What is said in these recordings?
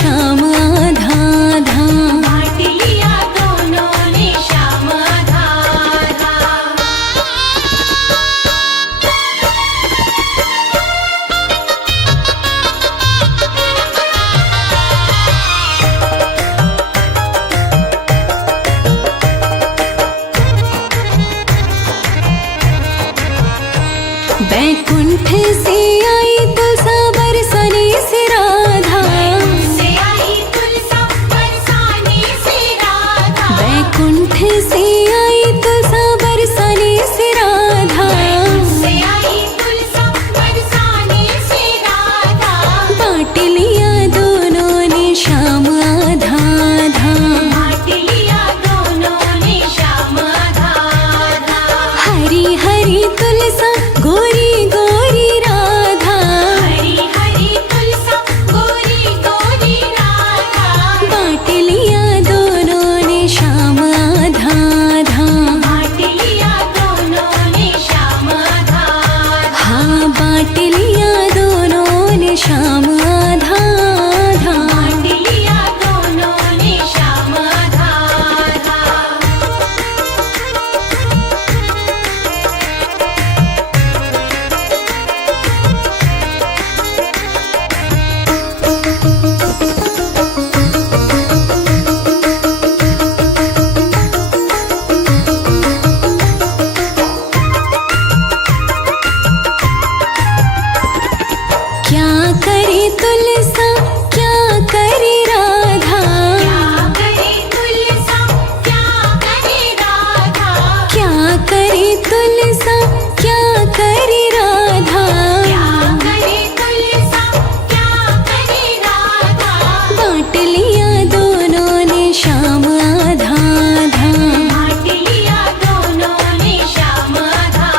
श्याम आधा आधा। बांट लिया दोनों ने श्याम आधा आधा। बैकुंठ से आई तुलसा बरसाने से राधा। से आई तुलसा बरसाने से राधा। बैकुंठ से आई तुलसा बरसाने से राधा। से आई तुलसा बरसाने से राधा। बांट लिया दोनों ने श्याम आधा आधा। बांट लिया दोनों ने श्याम आधा आधा। हरी हरी तुलसा गोरी गोरी राधा। हरी हरी तुलसा गोरी गोरी राधा। बांट लिया दोनों ने श्याम आधा आधा। बांट लिया दोनों ने श्याम आधा आधा। हाँ बांट लिया दोनों ने श्याम आधा आधा। बांट लिया दोनों ने श्याम आधा आधा। क्या करे तुलसा क्या करे राधा। क्या करे तुलसा क्या करे राधा। क्या करे तुलसा क्या करे राधा। क्या करे तुलसा क्या करे राधा। बांट लिया दोनों ने श्याम आधा आधा। बांट लिया दोनों ने श्याम आधा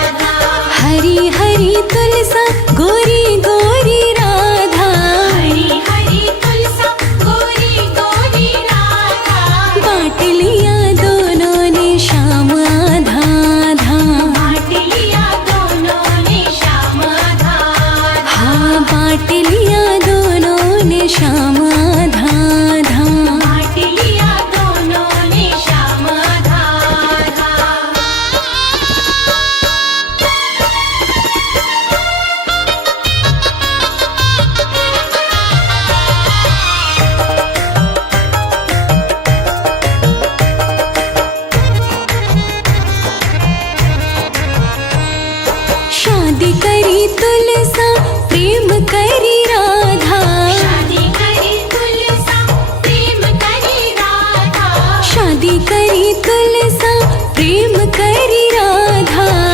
आधा। हरी हरी तुलसा गोरी गोरी राधा। हरी हरी तुलसा गोरी गोरी राधा। बांट लिया दोनों ने श्याम आधा आधा। बांट लिया दोनों ने श्याम आधा आधा। हाँ बांट लिया दोनों ने श्याम आधा आधा। बांट लिया दोनों ने श्याम आधा आधा। शादी करी तुलसा प्रेम करी राधा। शादी करी तुलसा प्रेम करी राधा। शादी करी तुलसा प्रेम करी राधा।